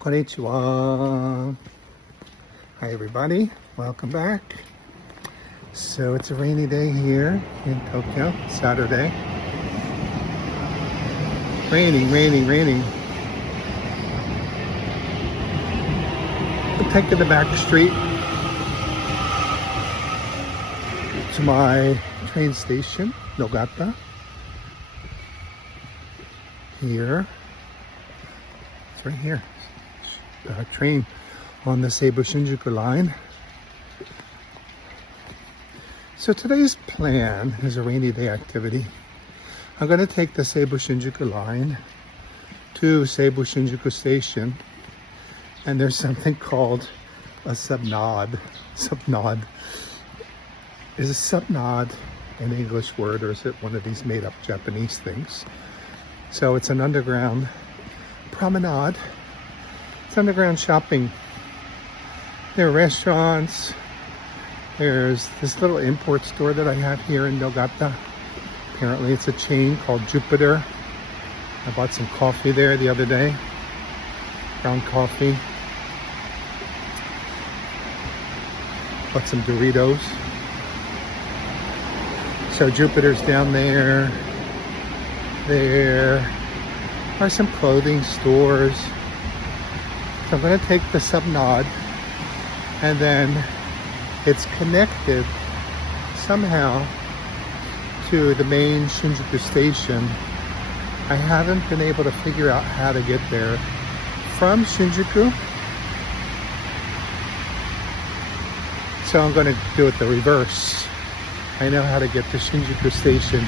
Konnichiwa. Hi everybody, welcome back. So it's a rainy day here in Tokyo, Saturday. Raining. I'm taking the back street to my train station, Nogata. Here, it's right here. Train on the Seibu-Shinjuku line. So today's plan is a rainy day activity. I'm going to take the Seibu-Shinjuku line to Seibu-Shinjuku station, and there's something called a subnade. Subnade. Is a subnade an English word, or is it one of these made-up Japanese things? So it's an underground promenade. It's underground shopping. There are restaurants. There's this little import store that I have here in Nogata. Apparently it's a chain called Jupiter. I bought some coffee there the other day. Ground coffee. Bought some Doritos. So Jupiter's down there. There are some clothing stores. So I'm going to take the subnade, and then it's connected somehow to the main Shinjuku station. I haven't been able to figure out how to get there from Shinjuku. So I'm going to do it the reverse. I know how to get to Shinjuku station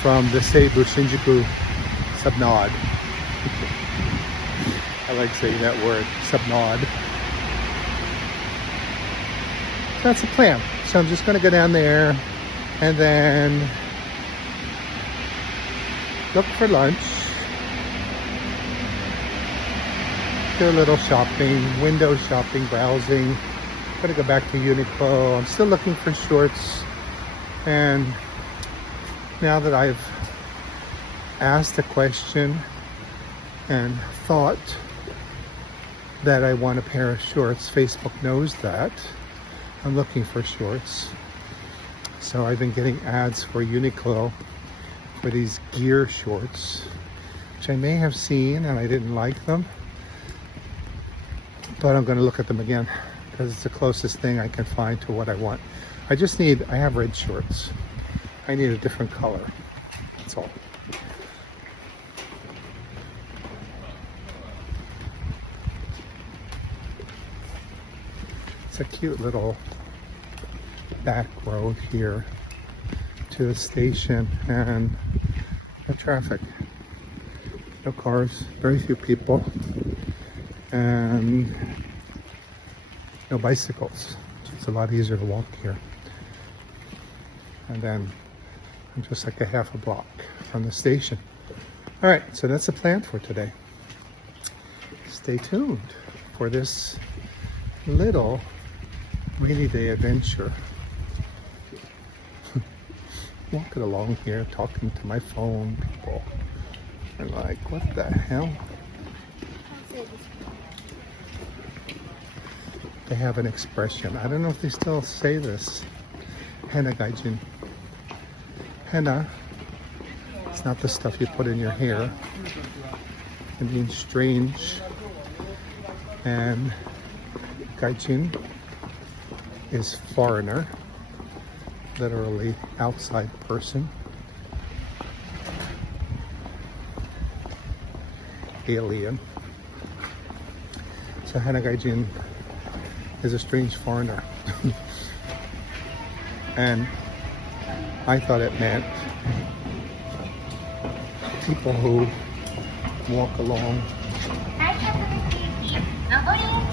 from the Seibu-Shinjuku subnade. I like saying that word, subnade. That's the plan. So I'm just going to go down there and then look for lunch, do a little shopping, window shopping, browsing. I'm going to go back to Uniqlo. I'm still looking for shorts, and now that I've asked a question and thought that I want a pair of shorts, Facebook knows that I'm looking for shorts. So I've been getting ads for Uniqlo for these gear shorts, which I may have seen and I didn't like them, but I'm going to look at them again because it's the closest thing I can find to what I want. I have red shorts. I need a different color. That's all. It's a cute little back road here to the station, and no traffic, no cars, very few people, and no bicycles. So it's a lot easier to walk here. And then I'm just like a half a block from the station. All right, so that's the plan for today. Stay tuned for this little rainy day adventure. Walking along here, talking to my phone. People are like, what the hell? They have an expression. I don't know if they still say this. Henna gaijin. Henna, it's not the stuff you put in your hair. It means strange. And gaijin is foreigner, literally outside person. Alien. So Henna gaijin is a strange foreigner. And I thought it meant people who walk along.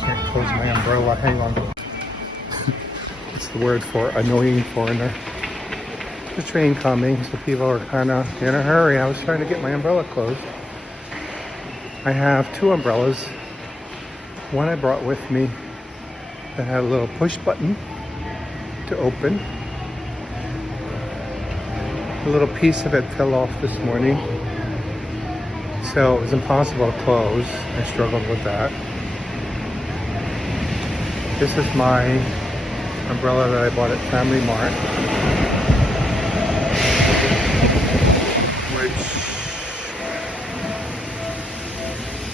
Can't close my umbrella, hang on. What's the word for annoying foreigner? The train coming, so people are kind of in a hurry. I was trying to get my umbrella closed. I have two umbrellas. One I brought with me that had a little push button to open. A little piece of it fell off this morning, so it was impossible to close. I struggled with that. This is my umbrella that I bought at Family Mart, which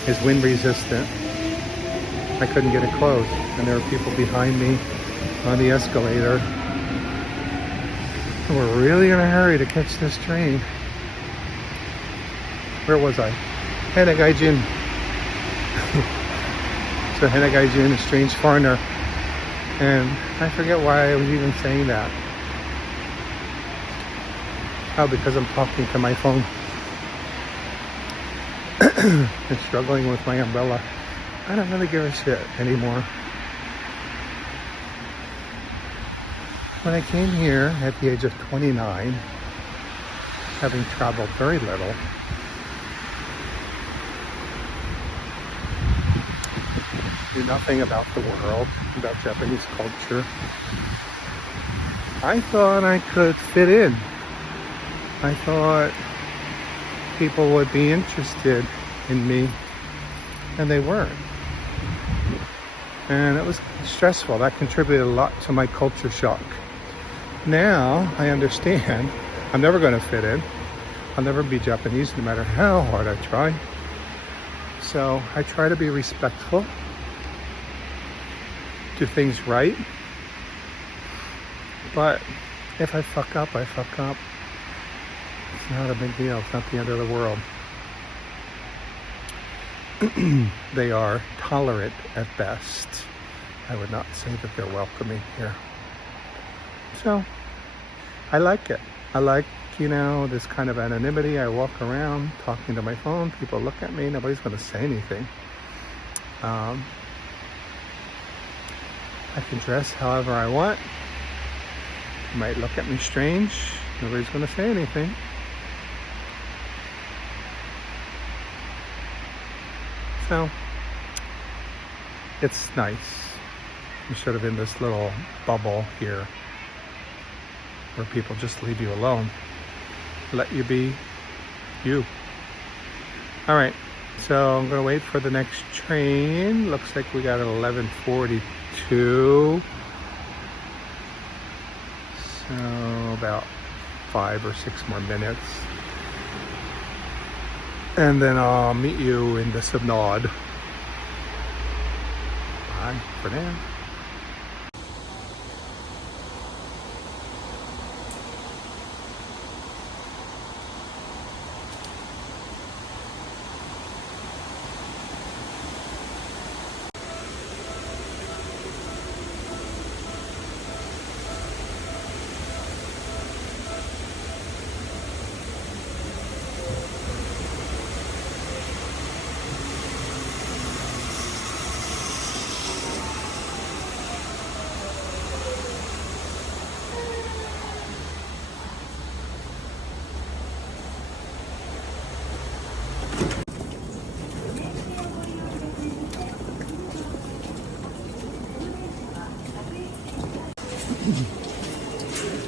is wind resistant. I couldn't get it closed, and there were people behind me on the escalator. And we're really in a hurry to catch this train. Where was I? Henagaijin. So Henagaijin, a strange foreigner. And I forget why I was even saying that. Oh, because I'm talking to my phone. And struggling with my umbrella. I don't really give a shit anymore. When I came here at the age of 29, having traveled very little, knew nothing about the world, about Japanese culture, I thought I could fit in. I thought people would be interested in me, and they weren't. And it was stressful. That contributed a lot to my culture shock. Now I understand I'm never going to fit in. I'll never be Japanese no matter how hard I try. So I try to be respectful, do things right. But if I fuck up, I fuck up. It's not a big deal. It's not the end of the world. They are tolerant at best. I would not say that they're welcoming here. So I like it. I like, this kind of anonymity. I walk around talking to my phone. People look at me. Nobody's going to say anything. I can dress however I want. You might look at me strange. Nobody's going to say anything. So it's nice. I'm sort of in this little bubble here where people just leave you alone, let you be you. All right, so I'm gonna wait for the next train. Looks like we got an 11:42. So about 5 or 6 more minutes. And then I'll meet you in the Subnade. Bye for now.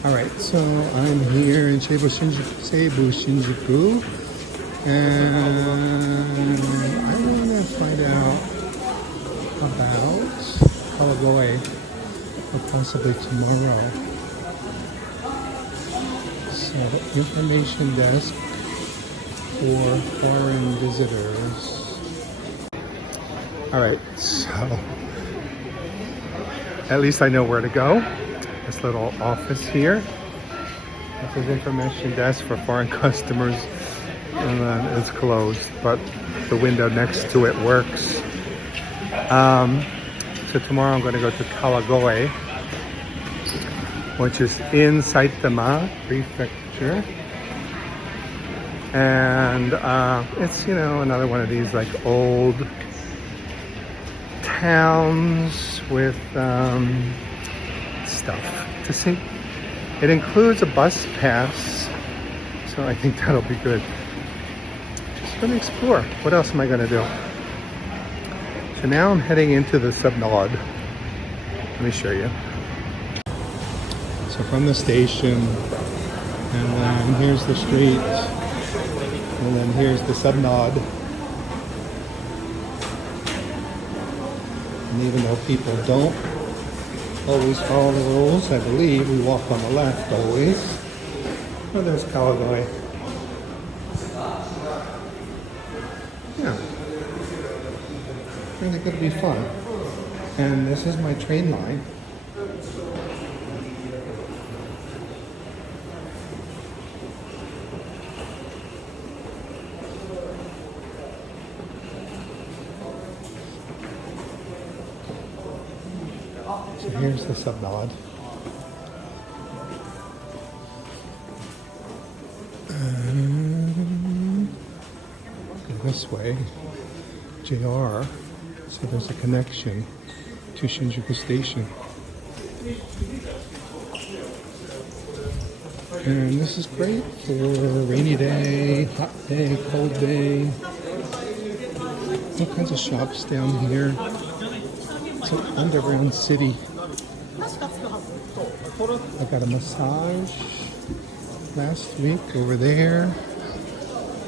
All right, so I'm here in Seibu-Shinjuku, and I want to find out about Kawagoe, or possibly tomorrow. So, information desk for foreign visitors. All right, so at least I know where to go. This little office here. This is information desk for foreign customers, and then it's closed, but the window next to it works. So tomorrow I'm going to go to Kawagoe, which is in Saitama Prefecture, and it's another one of these like old towns with stuff to see. It includes a bus pass, so I think that'll be good. Just gonna explore. What else am I gonna do? So now I'm heading into the Subnade. Let me show you. So from the station, and then here's the street, and then here's the Subnade. And even though people don't Always follow the rules. I believe we walk on the left always. Oh, there's Cowboy. Yeah. Really going to be fun. And this is my train line. So here's the Subnade. Go this way, JR. So there's a connection to Shinjuku Station. And this is great for rainy day, hot day, cold day. All kinds of shops down here. It's an underground city. I got a massage last week over there.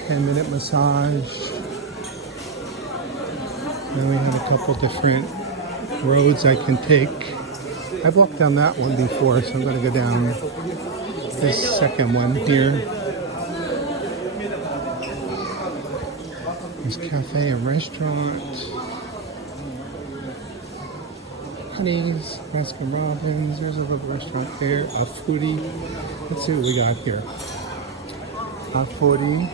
10-minute massage. Then we have a couple different roads I can take. I've walked down that one before, so I'm going to go down this second one here. There's cafe and restaurant. Honey's, Baskin Robbins. There's a little restaurant there. A foodie. Let's see what we got here. A foodie.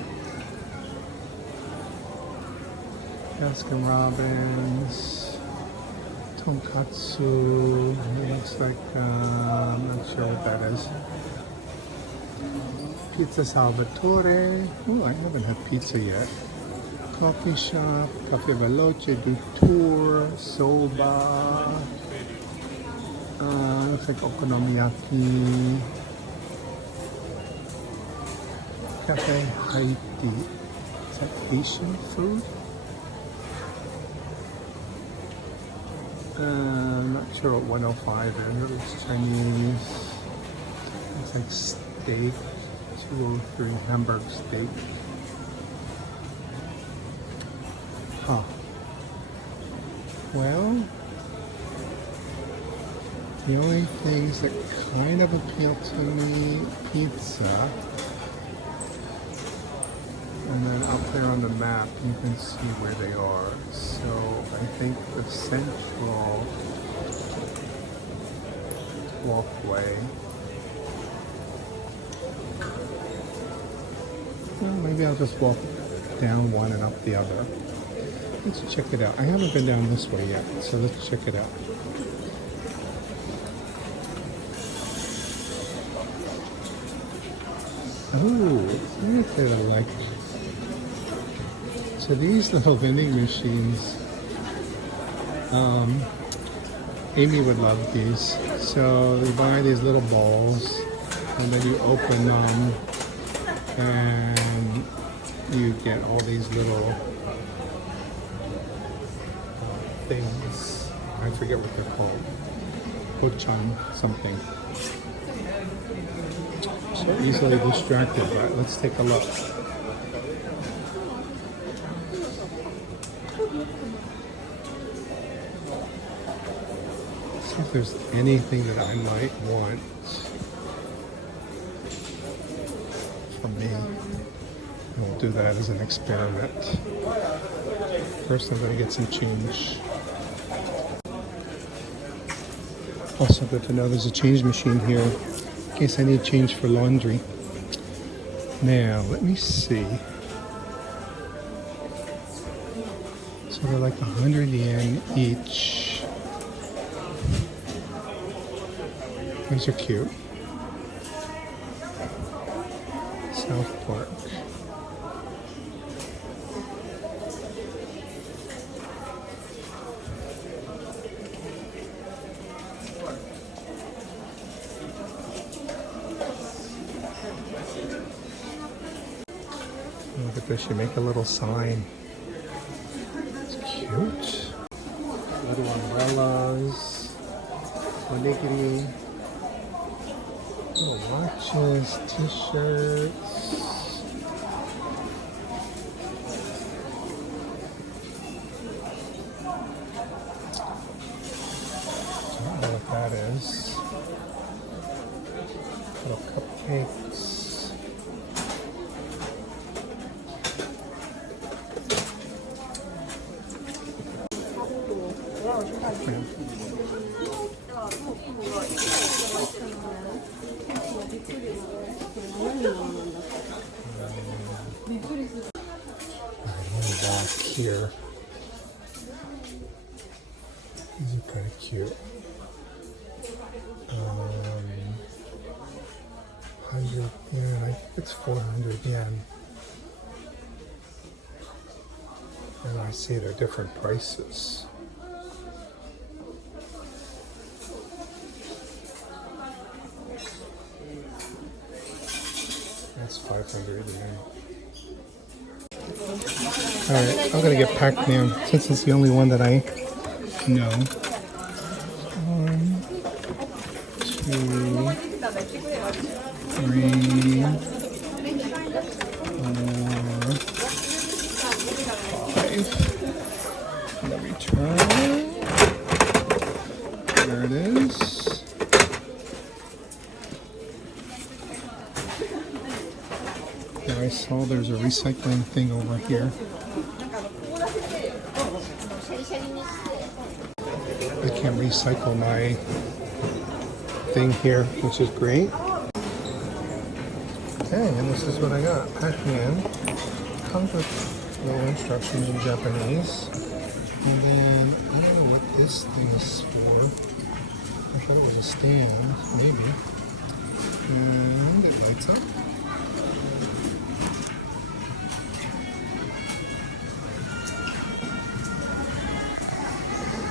Baskin Robbins. Tonkatsu. It looks like, I'm not sure what that is. Pizza Salvatore. Oh, I haven't had pizza yet. Coffee shop. Cafe Veloce. Do tour. Soba. Looks like okonomiyaki. Cafe Haiti. Is that Asian food? I'm not sure what 105 is. It looks Chinese. It's like steak. 203 Hamburg steak. Huh. Well, the only things that kind of appeal to me, pizza. And then up there on the map, you can see where they are. So I think the central walkway. Well, maybe I'll just walk down one and up the other. Let's check it out. I haven't been down this way yet, so let's check it out. Oh, look at it, like. So these little vending machines, Amy would love these. So you buy these little balls, and then you open them, and you get all these little things. I forget what they're called. Pochon something. So easily distracted, but let's take a look. See if there's anything that I might want from me. We'll do that as an experiment. First, I'm going to get some change. Also good to know there's a change machine here in case I need change for laundry. Now, let me see. So they're like 100 yen each. These are cute. South Park. Look at this, you make a little sign. It's cute. Little umbrellas. Onigiri. Little watches, t-shirts. know what that is. Little cupcakes. Back here. These are kind of cute. 100 yen. I think it's 400 yen. And I see they're different prices. That's 500 yen. Alright, I'm gonna get Pac-Man since it's the only one that I know. 1, 2, 3, 4, 5. And then return. There it is. Now I saw there's a recycling thing over here. I can recycle my thing here, which is great. Okay, and this is what I got. Pac-Man comes with no instruction in Japanese. And then I don't know what this thing is for. I thought it was a stand, maybe. And it lights up.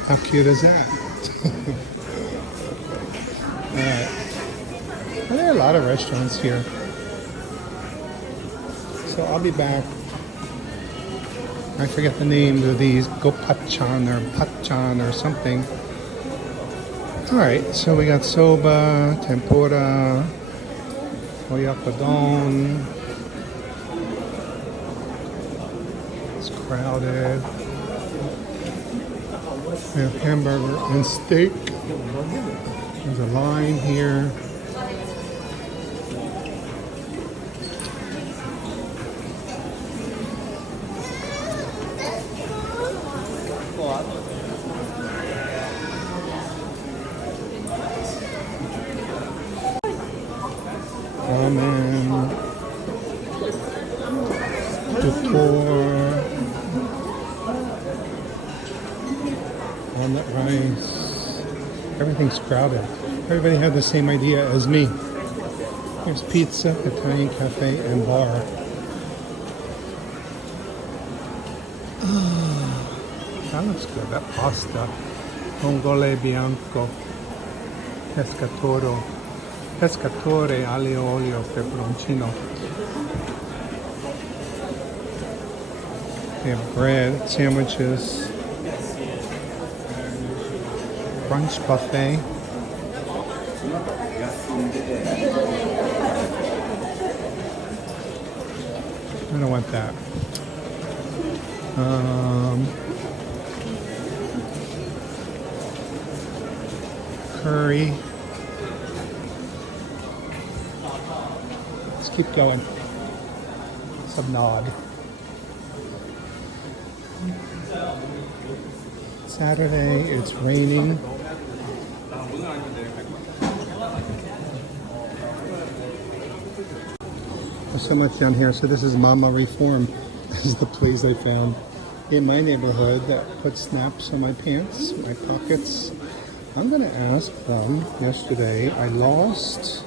How cute is that? Alright. Well, there are a lot of restaurants here. So I'll be back. I forget the names of these. Gopachan or Pachan or something. Alright, so we got soba, tempura, oyakudon. It's crowded. We have hamburger and steak. There's a line here. Ramen. Decor. Walnut rice. Everything's crowded. Everybody had the same idea as me. There's pizza, Italian cafe, and bar. That looks good. That pasta. Vongole bianco. Pescatore, aglio olio, peperoncino. They have bread, sandwiches. Brunch buffet. I don't want that. Curry. Let's keep going. Subnade. Saturday, it's raining. There's so much down here. So this is Mama Reform. This is the place I found in my neighborhood that put snaps on my pants, my pockets. I'm gonna ask them. Yesterday, I lost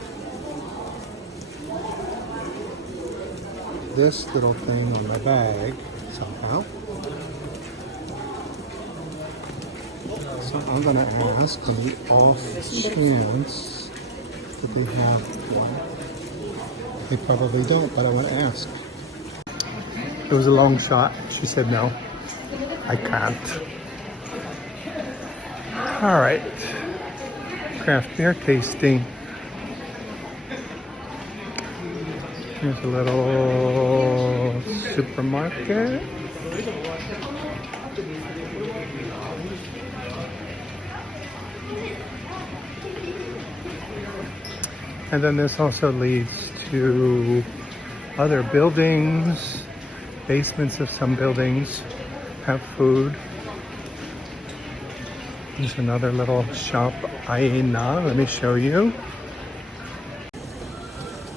this little thing on my bag somehow. So I'm gonna ask on the off chance that they have one. They probably don't, but I want to ask. It was a long shot. She said no. I can't. All right. Craft beer tasting. Here's a little supermarket. And then this also leads to other buildings. Basements of some buildings have food. There's another little shop, Aina. Let me show you.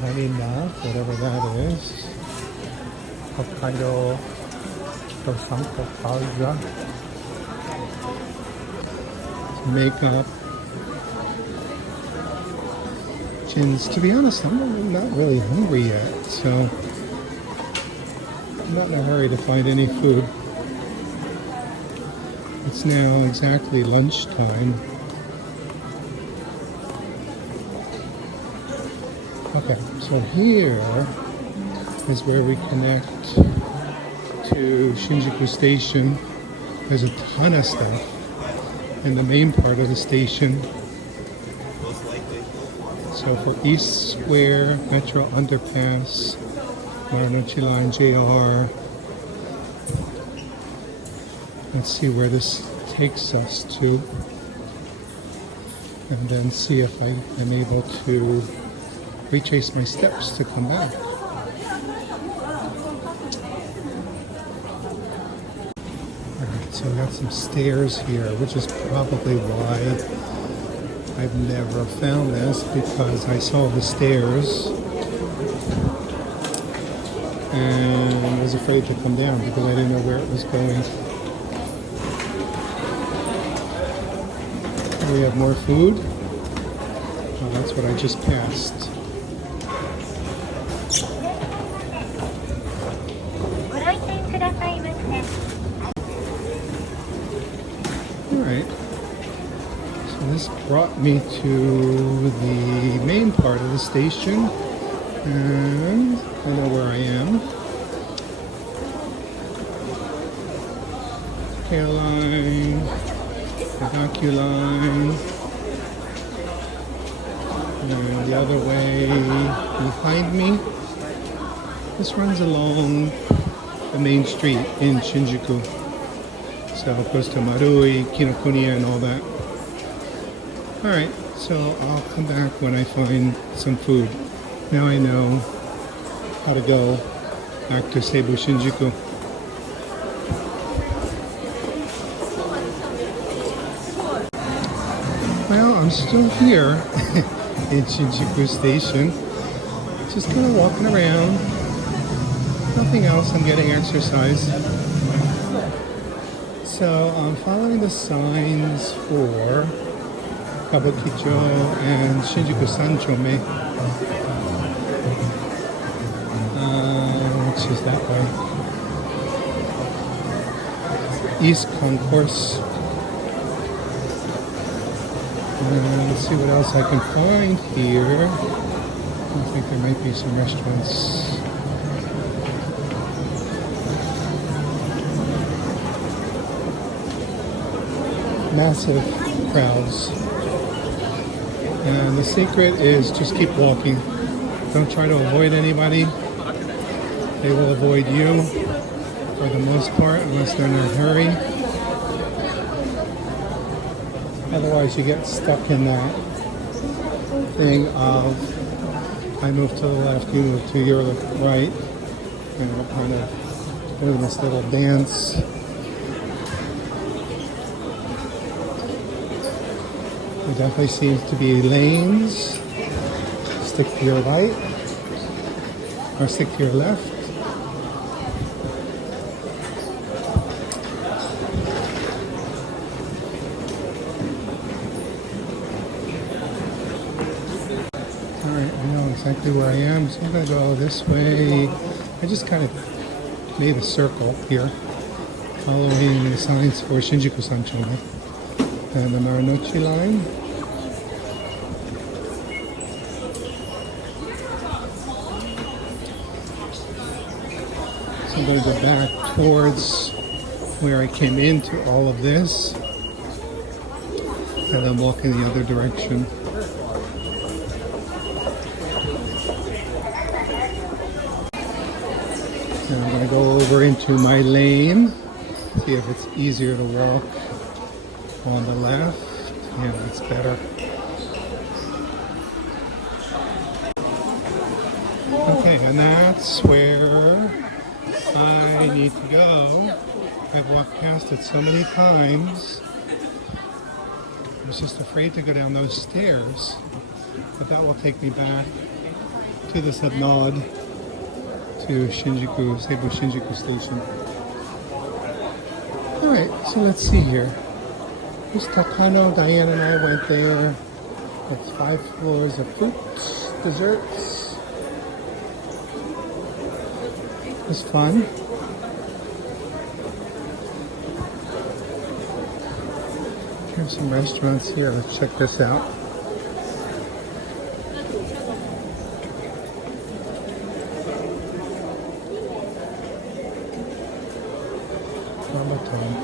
Aina, whatever that is. Hokkaido Dosanko Plaza. Makeup. Chins. To be honest, I'm not really hungry yet, so I'm not in a hurry to find any food. It's now exactly lunchtime. Okay, so here is where we connect to Shinjuku Station. There's a ton of stuff in the main part of the station. So for East Square, Metro Underpass, Marunouchi Line, JR. Let's see where this takes us to. And then see if I am able to retrace my steps to come back. Alright, so we got some stairs here, which is probably why I've never found this, because I saw the stairs and was afraid to come down because I didn't know where it was going. Here we have more food. Oh, that's what I just passed. Alright. This brought me to the main part of the station, and I know where I am. Tail line, Higaku line, and the other way behind me. This runs along the main street in Shinjuku. So it goes to Marui, Kinokuniya, and all that. Alright, so I'll come back when I find some food. Now I know how to go back to Seibu-Shinjuku. Well, I'm still here in Shinjuku Station. Just kind of walking around. Nothing else, I'm getting exercise. So I'm following the signs for Kabukicho and Shinjuku chome, which is that way. East Concourse. Let's see what else I can find here. I think there might be some restaurants. Massive crowds. And the secret is just keep walking. Don't try to avoid anybody. They will avoid you for the most part, unless they're in a hurry. Otherwise you get stuck in that thing of I move to the left, you move to your right. And we're kind of doing this little dance. There definitely seems to be lanes. Stick to your right or stick to your left. Alright, I know exactly where I am, so I'm going to go this way. I just kind of made a circle here, following the signs for Shinjuku-san chome and the Marunouchi line. So I'm going to go back towards where I came into all of this, and I'm walking the other direction. And I'm going to go over into my lane, see if it's easier to walk on the left. Yeah, it's better. Okay, and that's where I need to go. I've walked past it so many times. I was just afraid to go down those stairs. But that will take me back to the Subnade, to Shinjuku, Seibu-Shinjuku station. Alright, so let's see here. This Takano, Diane and I went there. It's 5 floors of fruits, desserts. It was fun. Here's some restaurants here. Let's check this out.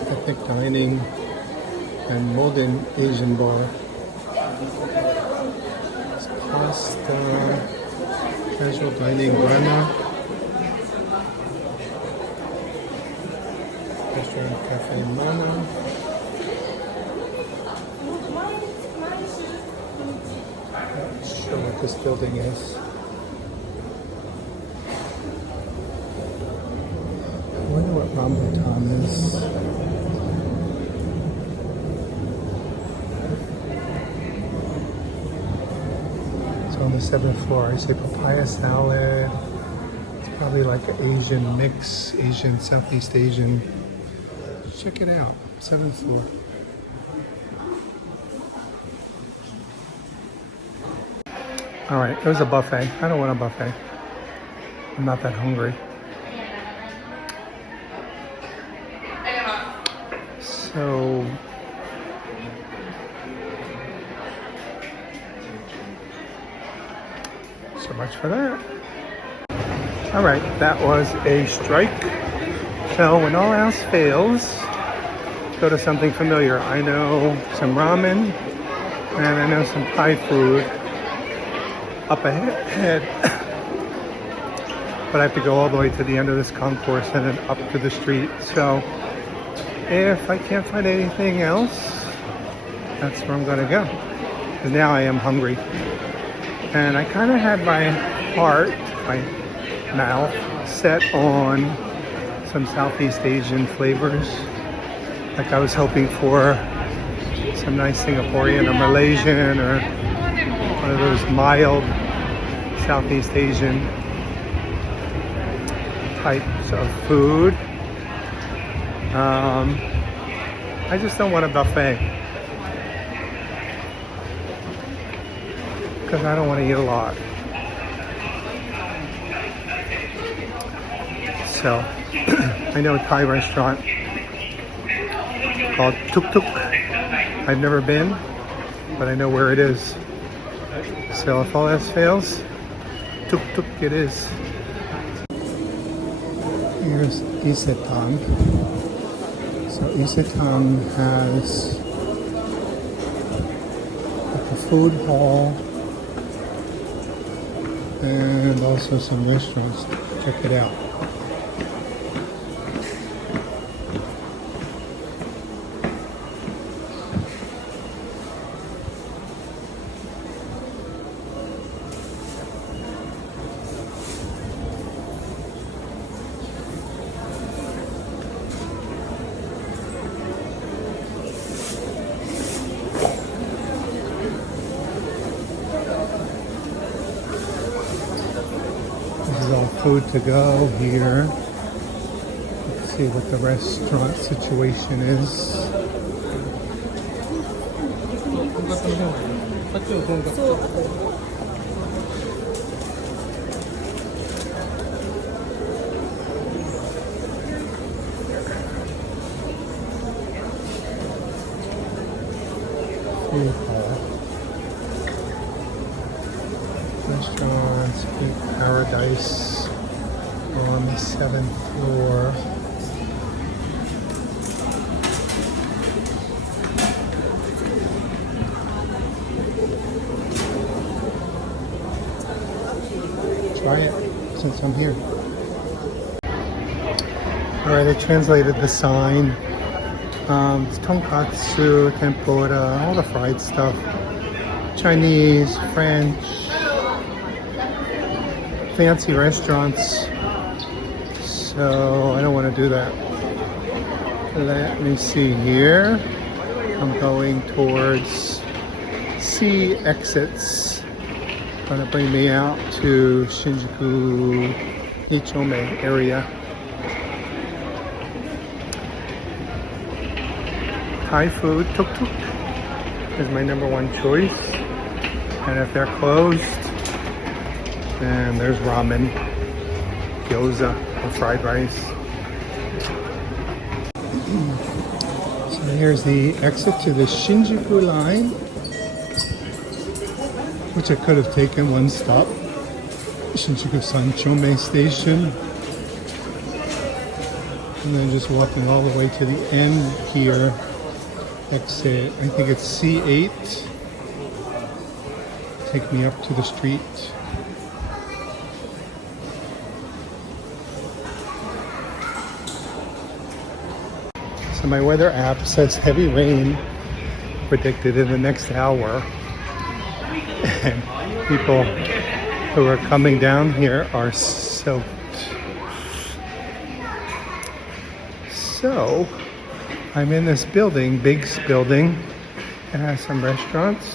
Ethnic dining and modern Asian bar. It's pasta, casual dining, grana, restaurant Cafe Mana. Not sure what this building is. I wonder what rambutan is. On the 7th floor, I see papaya salad. It's probably like an Asian mix, Southeast Asian. Check it out, 7th floor. All right, there's a buffet. I don't want a buffet. I'm not that hungry. So much for that. All right, that was a strike. So when all else fails, go to something familiar. I know some ramen and I know some Thai food up ahead. But I have to go all the way to the end of this concourse and then up to the street. So if I can't find anything else, that's where I'm gonna go. Because now I am hungry. And I kind of had my heart, my mouth set on some Southeast Asian flavors. Like I was hoping for some nice Singaporean or Malaysian or one of those mild Southeast Asian types of food. I just don't want a buffet. Because I don't want to eat a lot. So, I know a Thai restaurant called Tuk Tuk. I've never been, but I know where it is. So if all else fails, Tuk Tuk it is. Here's Isetan. So Isetan has like a food hall and also some restaurants. Check it out. Food to go here. Let's see what the restaurant situation is. Food hall. Restaurants, Big Paradise. On the 7th floor. Try it since I'm here. Alright, I translated the sign. It's tonkatsu, tempura, all the fried stuff. Chinese, French, fancy restaurants, so I don't want to do that. Let me see here. I'm going towards C exits. Gonna bring me out to Shinjuku, chome area. Thai food, tuk tuk, is my number one choice. And if they're closed, then there's ramen, gyoza, or fried rice. So here's the exit to the Shinjuku line, which I could have taken one stop. Shinjuku-san Chome Station. And then just walking all the way to the end here. Exit, I think it's C8. Take me up to the street. So my weather app says heavy rain predicted in the next hour. And people who are coming down here are soaked. So I'm in this building, big building. It has some restaurants.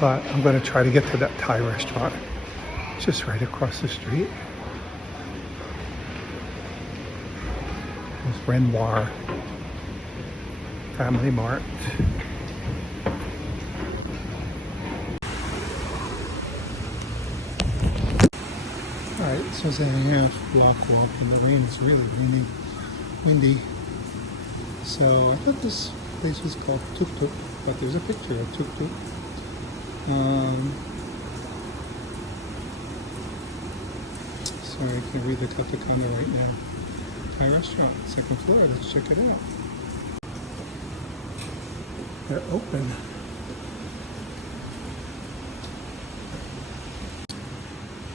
But I'm going to try to get to that Thai restaurant just right across the street. There's Renoir Family Mart. Alright, so it's a half block walk and the rain is really windy. So I thought this place was called Tuk Tuk, but there's a picture of Tuk Tuk. Sorry, I can't read the katakana right now. Thai restaurant, second floor, let's check it out. They're open.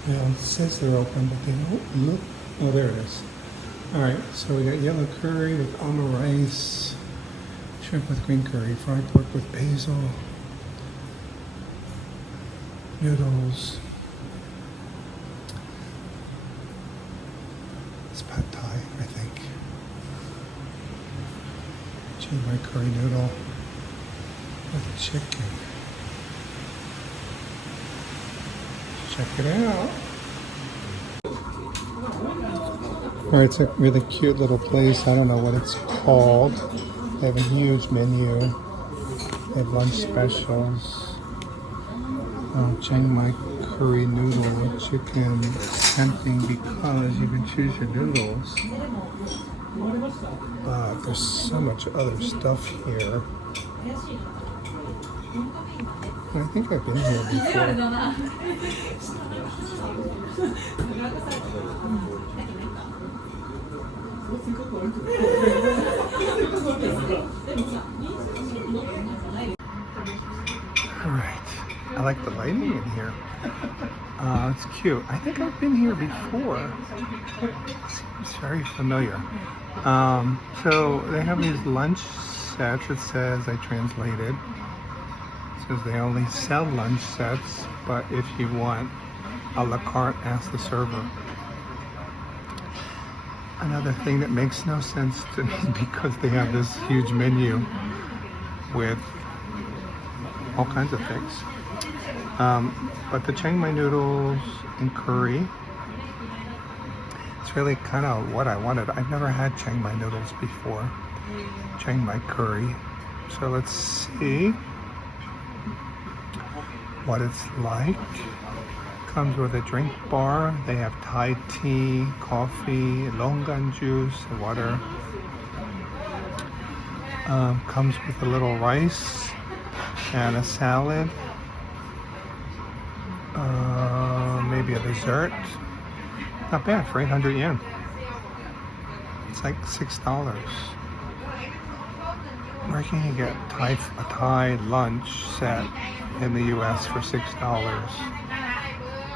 Yeah, it says they're open, but they don't look. Oh, there it is. Alright, so we got yellow curry with almond rice, shrimp with green curry, fried pork with basil, noodles. It's pad thai, I think. Chiang Mai curry noodle with chicken. Check it out. Alright, it's a really cute little place. I don't know what it's called. They have a huge menu. They have lunch specials. Chiang Mai curry noodle with chicken. Tempting because you can choose your noodles. But there's so much other stuff here. I think I've been here before. Alright, I like the lighting in here. It's cute. I think I've been here before. It's very familiar. So they have these lunch sets. It says, I translated. It says they only sell lunch sets, but if you want a la carte, ask the server. Another thing that makes no sense to me because they have this huge menu with all kinds of things. But the Chiang Mai noodles and curry, it's really kind of what I wanted. I've never had Chiang Mai noodles before. Chiang Mai curry. So let's see what it's like. Comes with a drink bar. They have Thai tea, coffee, longan juice, water. Comes with a little rice and a salad. Maybe a dessert. Not bad for 800 yen. It's like $6. Where can you get a Thai lunch set in the US for $6?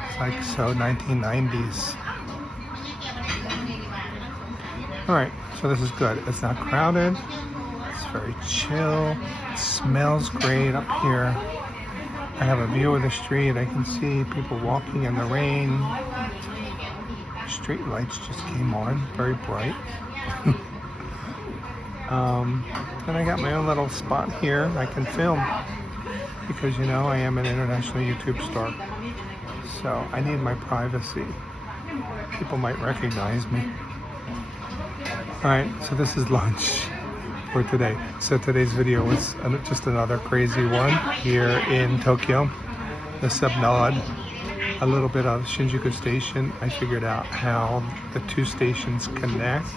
It's like so 1990s. Alright, so this is good. It's not crowded. It's very chill. It smells great up here. I have a view of the street. I can see people walking in the rain. Street lights just came on, very bright. And I got my own little spot here. I can film because, you know, I am an international YouTube star. So I need my privacy. People might recognize me. All right, so this is lunch for today. So today's video was just another crazy one here in Tokyo. The Subnade, a little bit of Shinjuku Station. I figured out how the two stations connect.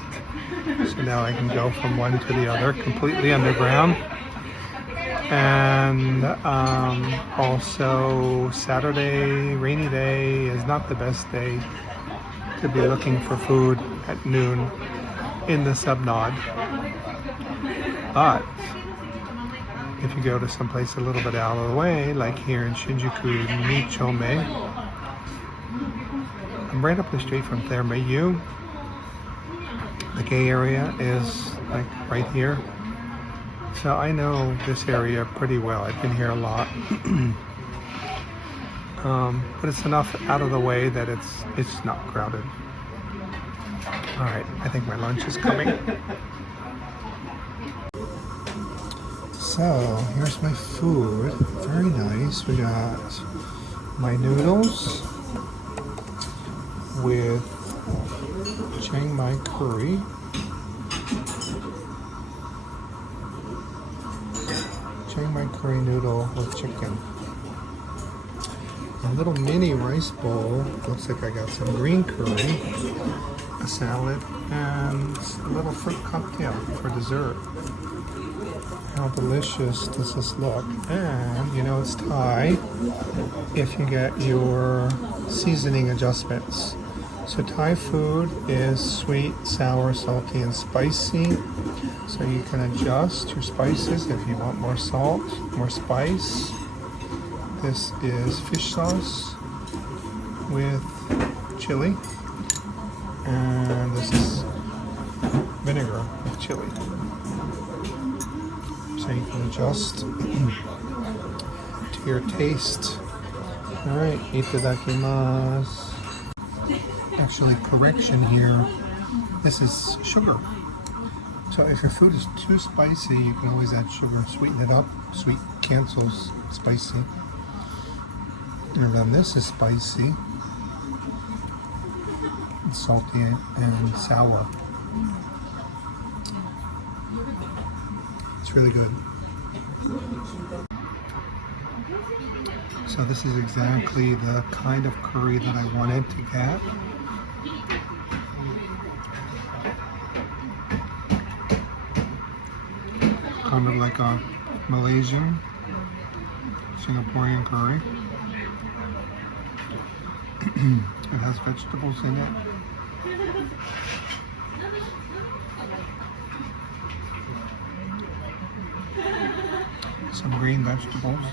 So now I can go from one to the other completely underground. And also Saturday, rainy day, is not the best day to be looking for food at noon in the Subnade. But if you go to someplace a little bit out of the way, like here in Shinjuku, Chome, I'm right up the street from Seibu. The gay area is like right here. So I know this area pretty well. I've been here a lot. But it's enough out of the way that it's not crowded. All right, I think my lunch is coming. So here's my food. Very nice. We got my noodles with Chiang Mai curry. Chiang Mai curry noodle with chicken. A little mini rice bowl. Looks like I got some green curry, a salad, and a little fruit cocktail for dessert. How delicious does this look? And you know it's Thai if you get your seasoning adjustments. So Thai food is sweet, sour, salty, and spicy. So you can adjust your spices if you want more salt, more spice. This is fish sauce with chili. And this is vinegar with chili. So you can adjust to your taste. Alright, itadakimasu. Actually, correction here, this is sugar. So if your food is too spicy, you can always add sugar, sweeten it up. Sweet cancels spicy. And then this is spicy, and salty, and sour. It's really good. So this is exactly the kind of curry that I wanted to get. Kind of like a Malaysian, Singaporean curry. It has vegetables in it. Some green vegetables.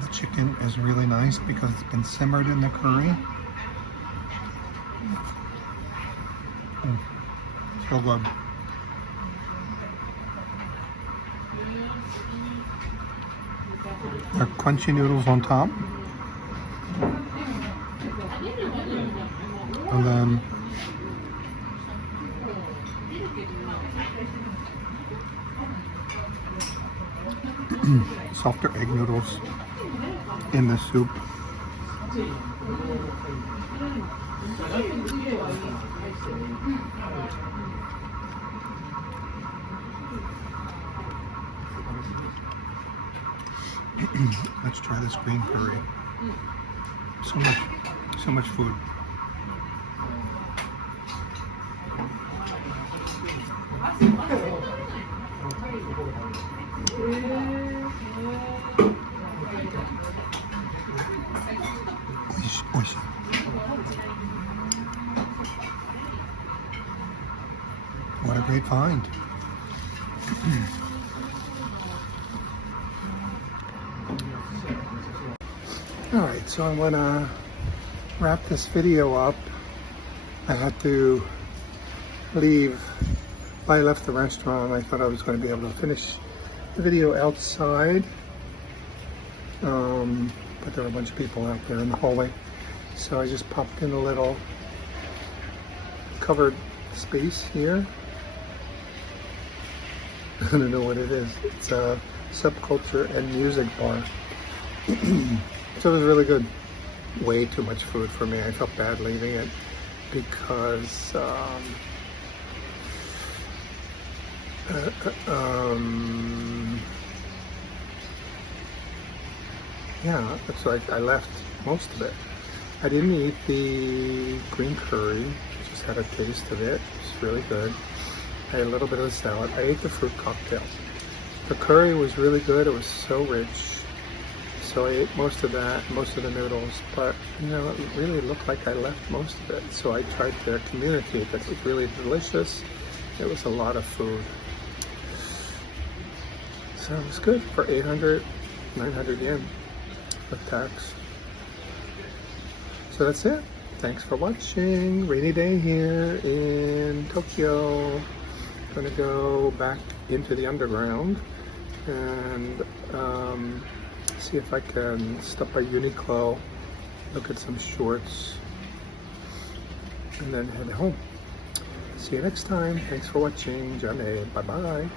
The chicken is really nice because it's been simmered in the curry. So good. There are crunchy noodles on top. And then softer egg noodles in the soup. Let's try this green curry. So much food. What a great find. Alright, so I'm gonna wrap this video up. I had to leave. I left the restaurant. I thought I was going to be able to finish the video outside, But there were a bunch of people out there in the hallway. So I just popped in a little covered space here. I don't know what it is. It's a subculture and music bar. So it was really good. Way too much food for me. I felt bad leaving it because yeah, so I left most of it. I didn't eat the green curry. Just had a taste of it. It's really good. I had a little bit of the salad. I ate the fruit cocktail. The curry was really good. It was so rich. So I ate most of that, most of the noodles, but you know, it really looked like I left most of it. So I tried to communicate that it was really delicious. It was a lot of food. So it was good for 800, 900 yen with tax. So that's it. Thanks for watching. Rainy day here in Tokyo. Gonna go back into the underground and see if I can stop by Uniqlo, look at some shorts, and then head home. See you next time. Thanks for watching. Chome. Bye bye.